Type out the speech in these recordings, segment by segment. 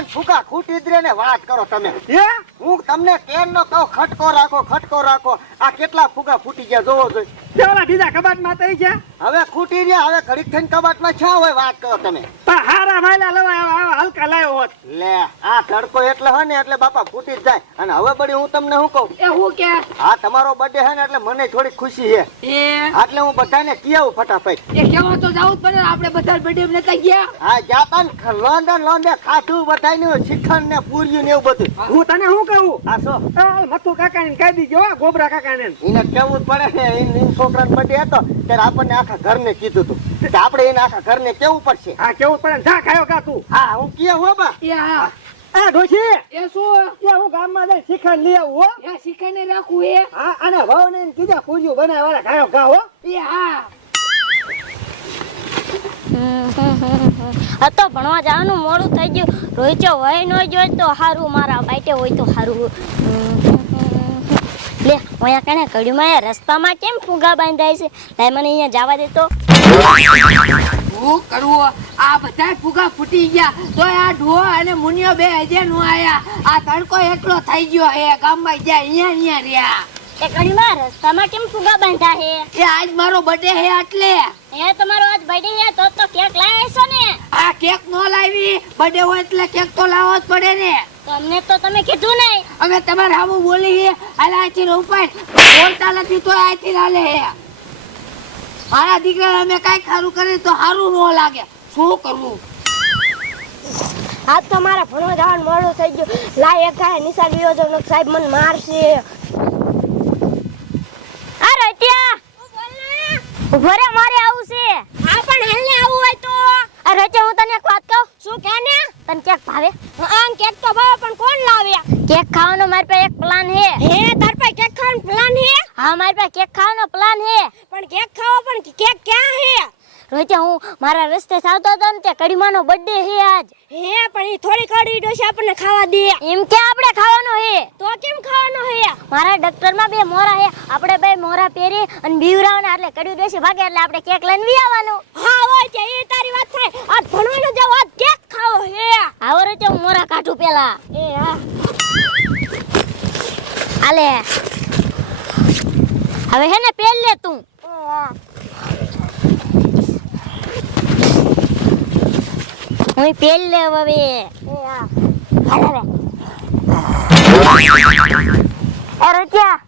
પણ ફૂકા ખૂટી જ રે ને વાત કરો તમે. હે હું તમને કેમ નો કહું ખટકો રાખો. આ કેટલા ફૂગા ફૂટી ગયા જોવો જોઈએ. પેલા બીજા કબાટમાં થઈ ગયા. હવે ખૂટી રહ્યા, હવે ઘડીક થઈને કબાટમાં છા હોય વાત કરો તમે. પણ હારા માયલા લવા હલકા લાયો હોત. લે આ તડકો એટલે હે ને એટલે બાપા ફૂટી જ જાય. અને હવે બડી હું તમને શું કહું, એ હું કે આ તમારો બર્થડે હે ને એટલે મને થોડી ખુશી છે. એટલે હું બધાને કહેવું ફટાફટ. એ કેવા તો જાવું જ પડે. આપણે બધા બર્થડે નતા ગયા. હા જાતા ને લોંડે ખાધું બધાયનું શ્રીખંડ ને પૂર્યું ને એવું બધું. હું તને શું કહું, આ શું મથુ કાકા ને કહી દીજો, ગોબરા કાકા ને. એને કેવું જ પડે ને. એન છોકરાનો બર્થડે હતો ત્યારે આપણને આખા ઘરને કીધું હતું કે આપણે એને આખા ઘરને કેવું પડશે. હા કેવું પડે ને. જા ખાયો કા તું. હા હું કે હો બા. એ હા એ ડોશી, એ શું એ હું ગામમાં જઈને શ્રીખંડ લઈ આવું હો. એ શીખાઈને રાખું એ. હા અને ભાવ ને કીધા પૂર્યું બનાય વાળા ખાયો કા હો. એ હા આ તો ભણવા જવાનું મોડું થઈ ગયું. રોઈચો હોય ન જોઈ તો સારું, મારા બાઈટે હોય તો સારું. લે અહીંયા કણે કડીમાં રસ્તામાં કેમ ફૂગા બાંધાય છે? લાય મને અહીંયા જવા દે તો. શું કરવું? આ બધા ફુગા ફૂટી ગયા તો આ ઢો અને મુનિયો બે હજે નો આયા. આ તડકો એટલો થઈ ગયો એ ગામમાં જ્યાં અહીંયા રહ્યા. એ કડીમાં રસ્તામાં કેમ ફૂગા બાંધા છે? એ આજ મારો બર્થડે હે એટલે. એ તમારો આજ બર્થડે છે તો કેક લાવ્યા છો ને? આ કેક નો લાવી. બર્થડે હોય એટલે કેક તો લાવવો જ પડે ને. તો અમને તો તમે કીધું નહીં. અમે તમારે સામું બોલી હાલ આથી રોપાય બોલતા નથી તો આથી હાલે હે. મારા દીકરા અમે કઈ ખારું કરીએ તો સારું ન લાગે. શું કરવું? આજ તો મારા ભણવા જવાનું મોડું થઈ ગયું. લાય એક ગાય નિશાળ વિયો જો ને સાહેબ મને મારશે. આ રત્યા ઉભો રે, મારે આવું છે. હા પણ હેલને આવું હોય તો. આ રત્યા હું તને એક વાત કહું. શું કે ને? તને કેક ભાવે? હા કેક તો ભાવે પણ કોણ લાવે? કેક ખાવાનો મારી પાસે એક પ્લાન હે. હે તાર પાસે કેક ખાવાનો પ્લાન હે? હા મારી પાસે કેક ખાવાનો પ્લાન હે. પણ કેક ખાવો પણ કેક ક્યાં હે? રોહિત્યા હું મારા રસ્તે આવતો હતો ને તે કડીમાનો બર્થડે હે આજ. હે પણ ઈ થોડી કડી ડોશી આપણને ખાવા દે. એમ કે આપણે ખાવાનો હે? તો કેમ ખાવાનો હે? મારા ડોક્ટરમાં બે મોરા હે. આપણે બે મોરા પહેરી અને બીવરાવના એટલે કડી ડોશી ભાગે એટલે આપણે કેક લઈને વી આવવાનું. હા હોય છે એ તારી વાત થાય. આજ ભણવાનું જાવ આજ કેક ખાવો હે. આવો રે હું મોરા કાઢું પેલા. એ હા આલે હવે હે ને પહેલ લે તું. હું પેલ લે હવે. હાલ હવે રત્યા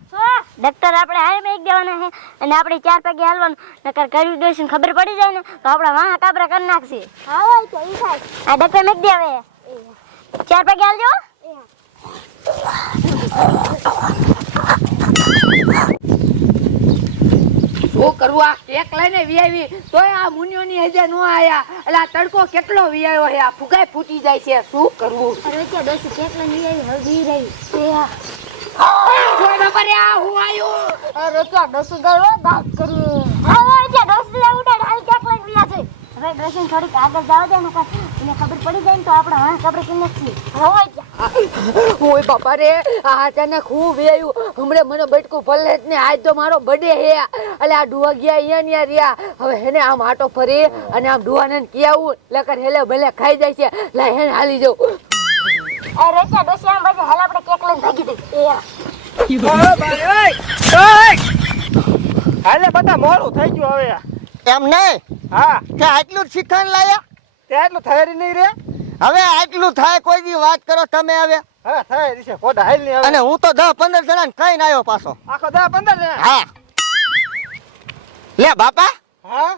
ડોક્ટર આપણે હારે મેક દેવાના છે અને આપણે 4 પગે હાલવાનું. નકર કરી દઈશું ખબર પડી જાય ને તો આપણા વાહ કાબરા કરી નાખશે. હા હોય તો ઈ થાય. આ ડોક્ટર મેક દે હવે. 4 પગે હાલજો. શું કરવું? આ કેક લઈને વિયાવી તોય આ મુનિયોની હજે નો આયા. એટલે આ તડકો કેટલો વિયાયો હે. આ ફુગાઈ ફૂટી જાય છે. શું કરવું? અરે કે દોસ્ત કેક લઈને વિયાવી હવે વી રહી. કોઈ બાપા રે આ હું આયો. અરે કે દોસ્ત ગયો વાત કરી. હવે કે દોસ્ત લે ઉડાડ હાલ કેક લઈને વિયા છે. હવે ડ્રેસિંગ થોડીક આગળ જાવ દે ને એને ખબર પડી જાય ને તો આપણે હા ખબર કે નથી. હવે કે ઓય બાપા રે આ અચાનક હું વેયું. હમણે મને બટકું ભલે જ ને. આજ તો મારો બર્થડે હે. એટલે આ ડુવા ગયા અહીંયા રહ્યા. હવે હેને આમ આટો ફરી અને આમ ડુવાને કી આવું લકર હેલે ભલે ખાઈ જાય છે. લાય હેને હાલી જાવ. અરે કે દોસ્ત આમ બાજુ હાલ આપણે કેક લઈને ભાગી દે. હાલે બધા મોડું થઈ ગયું હવે. એમ નહીં હા કે આટલું જ શ્રીખંડ લાયા. તે એટલું થયેરી નહીં રે. હવે આટલું થાય કોઈ દી વાત કરો તમે. હવે હવે થાય છે ખોટા હાલ નહીં. અને હું તો 10-15 જણાને ખાઈને આવ્યો પાછો. આખો 10-15 જણા. હા લે બાપા, હા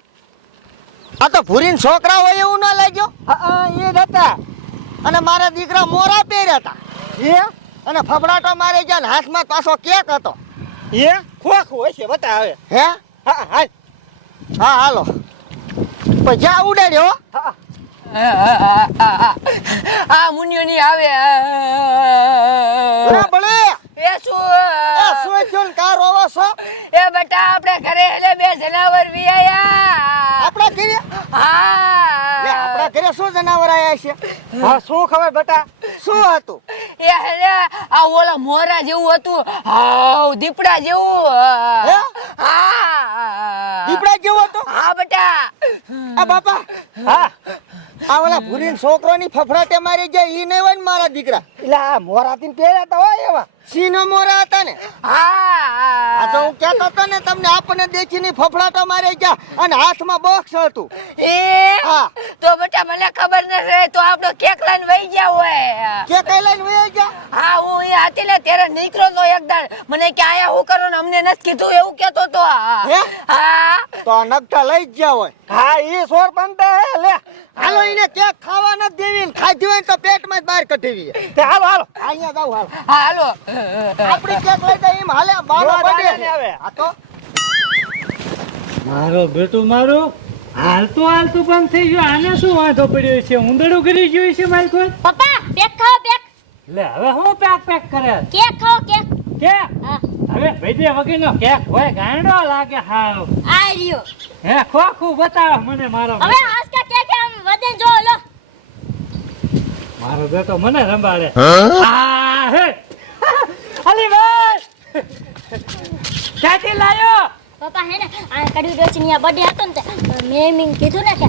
આ તો ભૂરીન છોકરા હોય એવું ના લાગ્યો. હા એ હતા. અને મારા દીકરા મોરા પહેર્યા હતા એ અને ફબડાટો મારે ગયા હાથમાં પાછો કેક હતો. એ ખોખું હોય છે બતા હવે. હે હા હાલ. હા હાલો પછી જ્યાં ઉડાડ્યો. હા આ મુનિયોની આવે. બળે એ શું શું થયું કા રોવો છો? એ બેટા આપણે ઘરે એટલે 2 જનાવર વિયાયા. આપણા ઘરે? હા લે આપણા ઘરે શું જનાવર આયા છે? હા શું ખબર બેટા? શું હતું? એ hele આ ઓલા મોરા જેવું હતું. હાવ દીપડા જેવું. હે? હા દીપડા જેવો હતો હા બેટા. આ બાપા હા આ ઓલા ભૂરીન છોકરોની ફફડાટે મારી જાય ઈ નહીં હોય ને મારા દીકરા એટલે આ મોરાથી પહેર્યા તો હોય એવા સિંહનો મોરા હતા ને આ તો હું કહેતો હતો ને તમને આપણને દેખીને ફફડાટો મારી ગયા અને હાથમાં બોક્સ હતું એ હા તો બેટા મને ખબર નથી તો આપણો કેક લઈને વહી ગયા હોય. કે કઈ લઈને વહી ગયા હા હું એ હતી ને ત્યારે નીકળો તો એક દાડ મને કે આયા હું કરું ને અમને નથી કીધું એવું કેતો તો. હે? હા તો આ નગટા લઈ જ ગયા હોય હા ઈ સોર બનતા હે લે હાલો એને કેક ખાવા નથી દેવી ને ખાધી હોય ને તો પેટમાં જ બહાર કઢાવી તે હાલો હાલો અહીંયા જાવ હાલ હાલો. આપણી કેક લઈ જાય એમ હાલે બાનો જો દાદા બડે ને આવે. આ તો મારો બેટું મારું હાલતું બંધ થઈ ગયું. આને શું વાંધો પડ્યો છે? ઉંદરડું કરી ગયું છે મારી કોઈ? પપ્પા પેક ખાઓ પેક. લે હવે હું પેક કરે કેક ખાઓ કેક. કે હા હવે ભેજે વગરનો કેક હોય ગાંડો લાગે હાવ. આ રહ્યો. હે ખોખું બતાવો મને મારો હવે આસ્કા કેક આમ વજન જો લો. મારો બેટો મને રંબાડે. હા હે અલી ભાઈ ક્યાંથી લાયો? પપ્પા હે ને આ કડવી ડોચી ની બર્થડે હતો ને તે મેં એમ કીધું ને કે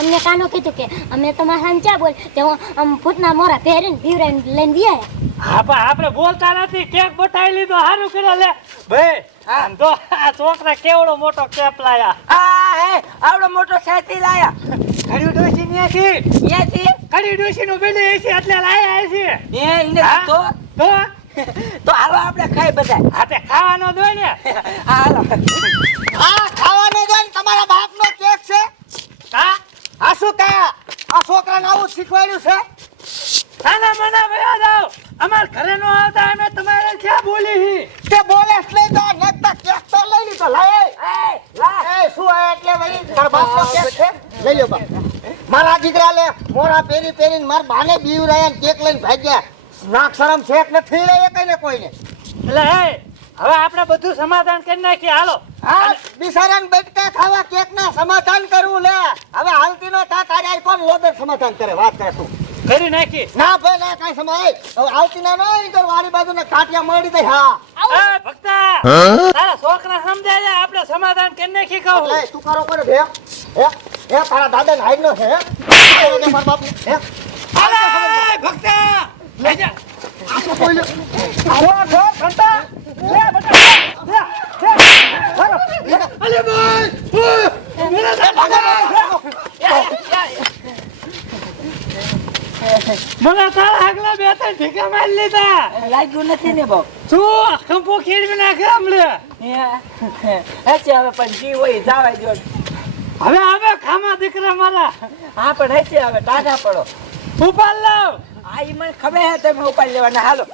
અમને કાનો કીધું કે અમે તમારા હામ ચા બોલ તે હું આમ ફૂટના મોરા પહેરીને પીવરાઈને લઈને વ્યાયા. હા પણ આપણે બોલતા નથી. કેક બતાવી લીધો સારું કર્યો. લે ભાઈ આમ તો આ છોકરા કેવડો મોટો કેપ લાયા. આવડો મોટો સાથી લાયા. ઘડી ડોસી ન્યાથી ત્યાંથી ઘડી ડોસી નું બેલે છે એટલે લાયા છે. એને હા? તો તો તો હાલો આપણે ખાઈ બધા. હાથે ખાવાનો દો ને. હાલો. આ ખાવાનો જો ને તમારા બાપનો કેક છે હા આ શું કા આ છોકરાને આવું શીખવાડ્યું છે ખાના મના ભયા જાવ. અમાર ઘરે નો આવતા અમે તમારે ક્યાં બોલી હી? તે બોલે એટલે તો આ નગતા કેક તો લઈ લીધો લાય એ શું આ એટલે વળી તારા બાપનો કેક છે લઈ લ્યો બાપ મારા દીકરા લે મોરા પહેરીને માર બાને બીવરાયા ને કેક લઈને ભાગ્યા નાક શરમ શેક નથી લે કઈ ને કોઈને એટલે હે હવે આપણે બધું સમાધાન કરી નાખીએ. હાલો હા બિચારાને બેટકા ખાવા કેક ના સમાધાન કરવું લે હવે હાલતી નો તા તારે આઈ કોણ લોદર સમાધાન કરે વાત કરે તું કરી નાખી. ના ભાઈ ના કાઈ સમય હવે આવતી ના નહીં તો વારી બાજુ ને કાટિયા મળી દે હા એ ભક્તા તારા છોકરા સમજાય આપણે સમાધાન કરી નાખી કહું. એટલે તું કરો કરે ભે હે તારા દાદા ને હાઈ નો છે હે મારા બાપ હે અલે ભક્તા લઈ જા. આ શું બોલ્યો આવો છો ઘંટા લે બેટા લે અલે ભાઈ મને તારા આગલા બે ત્રણ ઠીકા મારી લીધા. લાગ્યું નથી ને બહુ. શું કંપો ખેડવી નાખે હમણે. હશે હવે પણ જી હોય જવા દો. હવે ખામા દીકરા મારા હા પણ હશે હવે ટાઢા પડો. ઉપાડ લાવ. આ ઈ મને ખબર હે તમે ઉપાડી લેવાના. હાલો